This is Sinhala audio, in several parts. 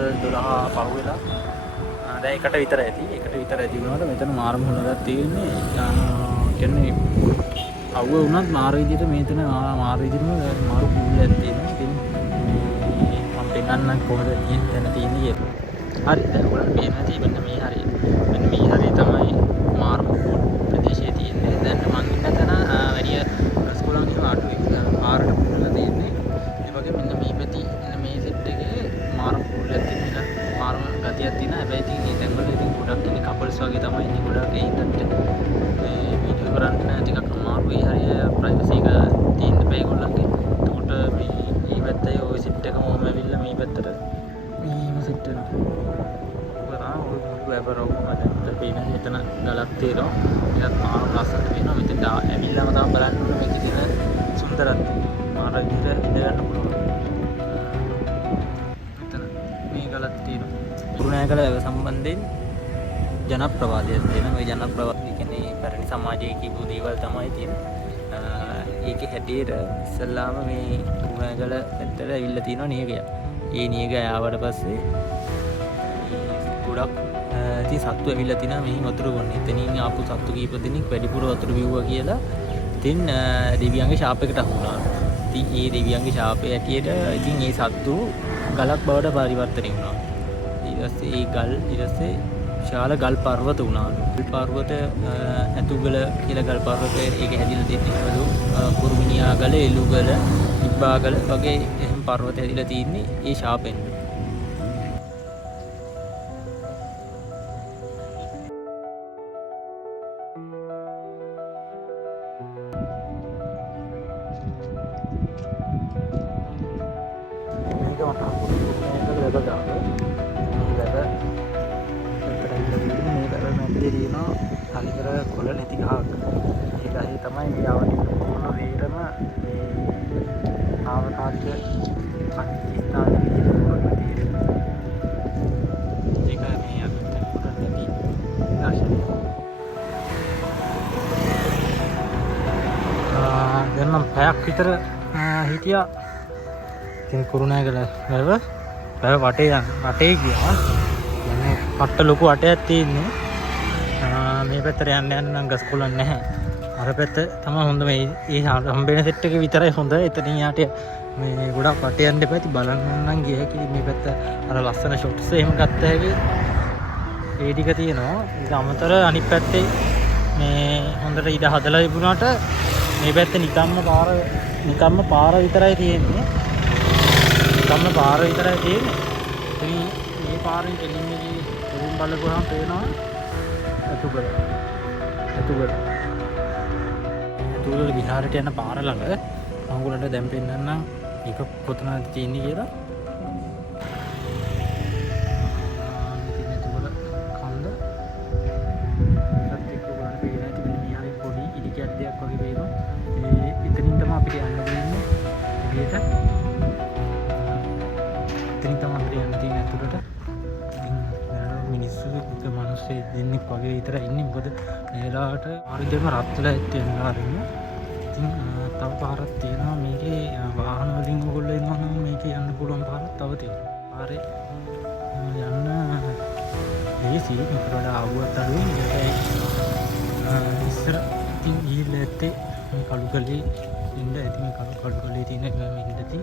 දවල් 12 පහු වෙලා දැන් එකට විතර ඇති. එකට විතර ඇති වුණාට මෙතන මාරම හොලක් තියෙන්නේ. කියන්නේ අවුව වුණත් මාර විදිහට මෙතන මාර විදිහටම මාරු කුල්ලක් තියෙනවා. ඉතින් මම පෙන්නන්න කොහොමද තැන තියෙන්නේ කියලා. හරි දැන් ඔයාලට පේනවා ඇති මෙන්න මේ හරිය. මෙන්න මේ හරිය තමයි මාරම ප්‍රදේශයේ තියෙන්නේ. දැන් මම ඉන්න තැන වැඩි ගස්කොළන් එහෙම අඩුයි. පාරට පුරලා තියෙන්නේ. ඒ වගේ මෙන්න මේ පැති මෙන්න මේ සෙට් එකේ මාරම කුල්ලක් තියෙනවා. මාරම ගතියක් තියෙනවා. හැබැයි ඉතින් මේ තැන්වල ඉතින් ගොඩක් ඉන්නේ කපල්ස් වගේ තමයි ඉන්නේ. ගොඩක් ඒ ඉන්නත් මේ වීඩියෝ කරන්න ටිකක් අමාරුයි. හරිය ප්‍රයිවසි එක තියෙන්න බෑ ඒගොල්ලන්ගේ. එතකොට මේ පැත්තේ ওই සෙට් එකම ඔහම ඇවිල්ලා මේ පැත්තට මේම සෙට් වෙනවා. වැවරොක්ම දැන් පේන මෙතන ගලක් තියෙනවා. ඒකත් මාර ලස්සනට පේනවා. මෙතන ඇවිල්ලාම තමයි බලන්න ඕනේ මේකේ තියෙන සුන්දරත්වය. මාර විදිහට ඉඳ ගන්න පුළුවන්. මෙතන මේ ගලක් තියෙනවා. කුරුණෑගල සම්බන්ධයෙන් ජනප්‍රවාදයක් තියෙනවා. මේ ජනප්‍රවාදය කියන්නේ පැරණි සමාජයේ කියපු දේවල් තමයි තියෙන්නේ. ඒකේ හැටියට ඉස්සල්ලාම මේ කුරුණෑගල පැත්තට ඇවිල්ලා තියෙනවා නියගය. ඒ නියගය ආවට පස්සේ ගොඩක් ඉතින් සත්තු ඇවිල්ලා තිනා මෙහි වතුර බොන්නේ. එතනින් ආපු සත්තු කීප දෙනෙක් වැඩිපුර වතුර බිව්වා කියලා ඉතින් දෙවියන්ගේ ශාපයකට අහු වුණා. ඉතින් ඒ දෙවියන්ගේ ශාපය ඇටියට ඉතින් ඒ සත්තු ගලක් බවට පරිවර්තනය වුණා. ඊට පස්සේ ඒ ගල් ඊට පස්සේ විශාල ගල් පර්වත වුණාලු. ගල් පර්වත ඇතුගල කියලා ගල් පර්වතය ඒක හැදිලා තියෙන්නේ. කුරුමිනියා ගල, එළුගල, ඉබ්බාගල වගේ එහෙම පර්වත හැදිලා තියෙන්නේ ඒ ශාපෙන්. හලිකර කොළ නැති ගහක්. ඒ ගහේ තමයි මේ අවදි කරන වේරම මේ ආවකාලික අනිස්ථාන විදිහට තියෙන්නේ. ඒක මේ අනිත් කොට නැති දර්ශනය. දැන් නම් පැයක් විතර හිටියා. ඉතින් කුරුණෑගල වැව වටේ ගියා. يعني පට්ට ලොකු වටයක් තියෙන්නේ. මේ පැත්තට යන්න නම් ගස් කොළන් නැහැ. අර පැත්ත තමයි හොඳ මේ හම්බෙන සෙට් එක විතරයි හොඳ. එතනින් යාට මේ ගොඩක් වට යන්න එපා. ඉතින් බලන්න නම් ගිය හැකි මේ පැත්ත අර ලස්සන ෂොට්ස් එහෙම ගත්ත හැකි ඒ ටික තියෙනවා. ඊට අමතර අනිත් පැත්තේ මේ හොඳට ඉඩ හදලා තිබුණාට මේ පැත්තේ නිකම්ම පාර විතරයි තියෙන්නේ. නිකම්ම පාර විතරයි තියෙන්නේ. ඉතින් මේ පාරෙන් එළින් උරුම් බලපුවාම පේනවා ඇතුගල විහාරයට යන පාර ළඟ මම ඔයගොල්ලන්ට දැන් පෙන්නන්නම් ඒක කොතනද තියෙන්නේ කියලා. ඉතින් ඇතුගල කන්ද ඒකත් එක්ක ඔයගොල්ලන්ට පේන ඇති මේ හරිය පොඩි ඉදි කැද්දයක් වගේ පේනවා. ඒ එතනින් තමයි අපිට යන්න දෙන්නේ. එළියට එතනින් තමයි අපිට යන්න තියෙන්නේ ඇතුළට. මිනිස්සු මිනිස්සු දෙන්නෙක් වගේ විතර ඉන්නේ. මොකද මේලාට ආරිදෙම රත් වෙලා ඉන්න ආරින්න. ඉතින් තව පාරක් තියෙනවා මේකේ වාහන වලින් ඔයගොල්ලෝ එනවා නම් මේකේ යන්න පුළුවන් පාරක් තව තියෙනවා. පාරේ යන්න ලේසි. මේකට වඩා ආවුවත් අඩුයි. ඉස්සර ඉතින් ගිහිල්ලා ඇත්තේ මේ කළුගලේ ඉන්න ඇති. මේ කළුගලේ තියෙන ඉන්නති.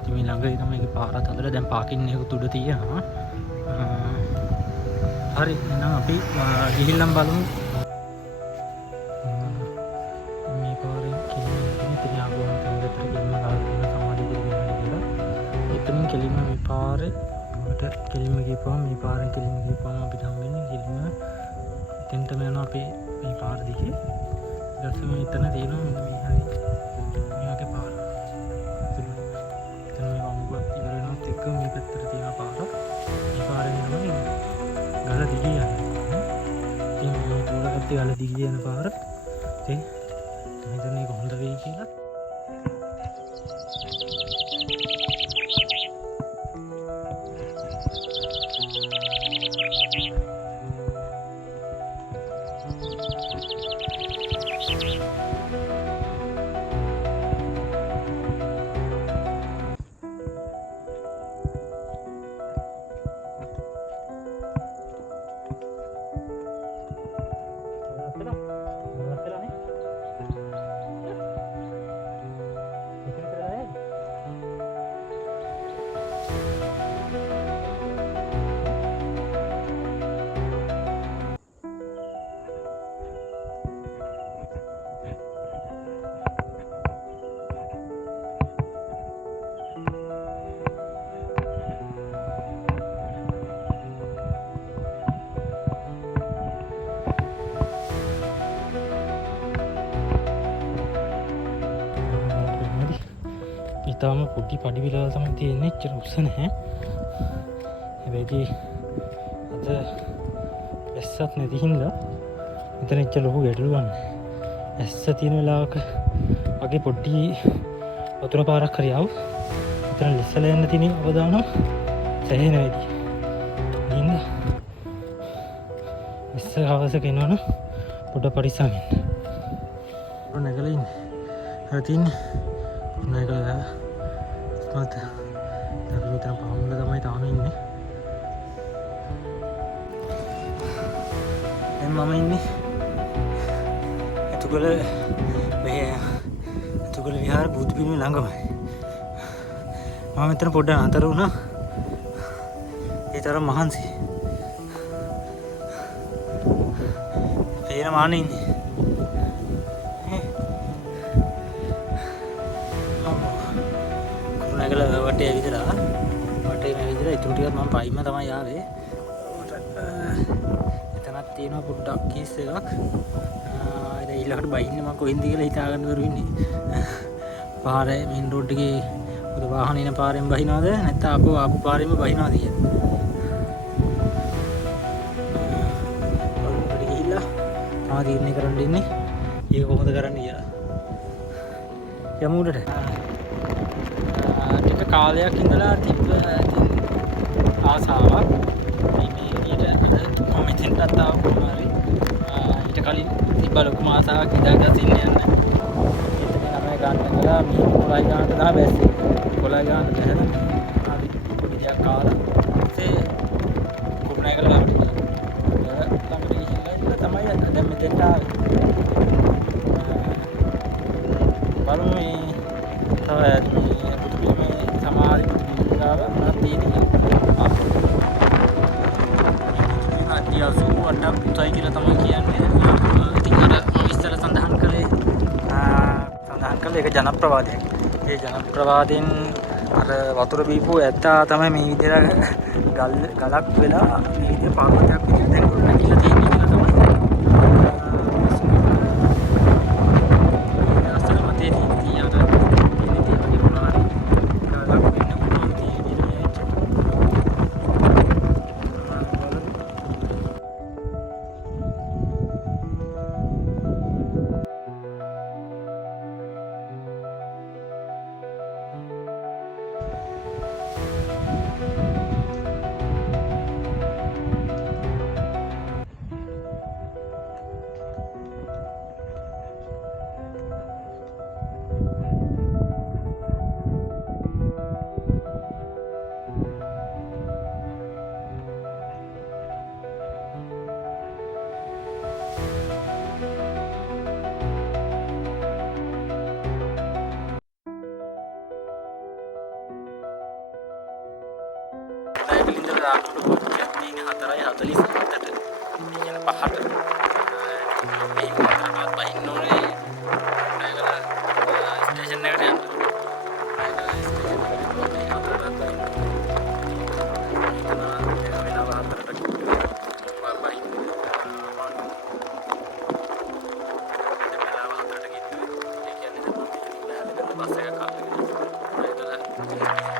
ඉතින් මේ ළඟදී තමයි මේකේ පාරක් හදලා දැන් පාකින් එකක් උඩ තියෙනවා. හරි එහෙනම් අපි ගිහිල්ලා බලමු මේ පාරෙන් කෙලින්ම තියාගොම තැනකට ගිහින් ආවම සමාධිය දිවියන්නේ කියලා. එතනින් කෙලින්ම මේ පාරේ අපිට කෙලින්ම ගිහපුවම මේ පාරෙන් කෙලින්ම ගිහපුවම අපිට හම්බෙන්නේ කෙලින්ම එතෙන්ටම යනවා අපි මේ පාර දිගේ. ඊට පස්සේ මෙතන තියෙනවා මේ හරි මේ වගේ පාර. එතන මේ වමුග ඉවර වෙනවත් එක්ක මේ පැත්තට තියෙන පාර. මේ පාරෙන් යනවා ගල දිගේ යනවා. ඉතින් මේ පොළකට ගල දිගේ යන පාර. ඉතින් හිතන්නේ මේක හොඳ වෙයි කියලා. ඉතාම පොඩි පඩි විලාල් තමයි තියෙන්නේ එච්චර උස්ස නැහැ හැබැයි අද වැස්සත් නැති හින්දා මෙතන එච්චර ලොකු ගැටලුවක් නැහැ ඇස්ස තියෙන වෙලාවක වගේ පොඩ්ඩි වතුර පාරක් හරි ආව මෙතන ලිස්සලා යන්න තියෙන අවදානම් සැහැණ වෙයි ඉන්න ඇස්ස හවසක එනවනම් පොඩ පරිස්සම් වෙන්න නැගලා ඉන්නේ හරි තින්නේ නැගලා මත අපි මෙතන පාමුල තමයි තාම ඉන්නේ දැන් මම ඉන්නේ එතකොට විහාර බුදු පිළිමේ ළඟමයි මම මෙතන පොඩ්ඩක් අතර වුණා ඒ තරම් මහන්සි පේන මානේ ඉන්නේ කුරුණෑගල වටේ ඇවිදලා ඉතුරු ටිකත් මම පයින්ම තමයි ආවේ එතනක් තියෙනවා පොඩ්ඩක් කීස් එකක් ඊළඟට බයින්න මම කොහෙන්ද කියලා හිතාගන්න බැරුව ඉන්නේ පාරේ මේන් රෝඩ් එකේ උද වාහන එන පාරෙන් බහිනවද නැත්නම් ආපු පාරෙන්ම බහිනවද කියලා ගිහිල්ලා තා තීරණය කරන්න ඉන්නේ ඒක කොහොමද කරන්න කියලා යමු උඩට ටික කාලයක් ඉඳලා තිබ්බ ආසාවක් මේ විදියට මම මෙතෙන්ටත් ආව කොහොම හරි ඊට කලින් තිබ්බ ලොකුම ආසාවක් ඉඳලා ඉන්න යන්න ගන්න කළා මේ කොළයි ගන්නට තමයි බැස්සේ කොළයි ගන්න බැහැ අපි පොඩි දෙයක් කාලා ඒ කුරුණෑගල ළඟට ගිහිල්ලා තමයි දැන් මෙතෙන්ට ආවේ බලමු මේ තව මේ බුදු පිළිමේ සමාධි බුදු පිළිමේව මොනවද තියෙන්නේ අදියාසු වටක් පුතයි කියලා තමයි කියන්නේ ඉතින් අර මම ඉස්සර සඳහන් කළේ ඒක ජනප්‍රවාදයක්. ඒ ජනප්‍රවාදයෙන් අර වතුර බීපු ඇත්තා තමයි මේ විදිහට ගලක් වෙලා මේ විදිහ පර්වතයක් විදිහට දැන් ගොඩනැගිලා තියෙන්නේ කියලා තමයි. අසල මතේ තියෙන අර ඉන්නේ වගේ මොනවා හරි ගලක් වෙන්න පුළුවන් තියෙන විදිහට Basta ka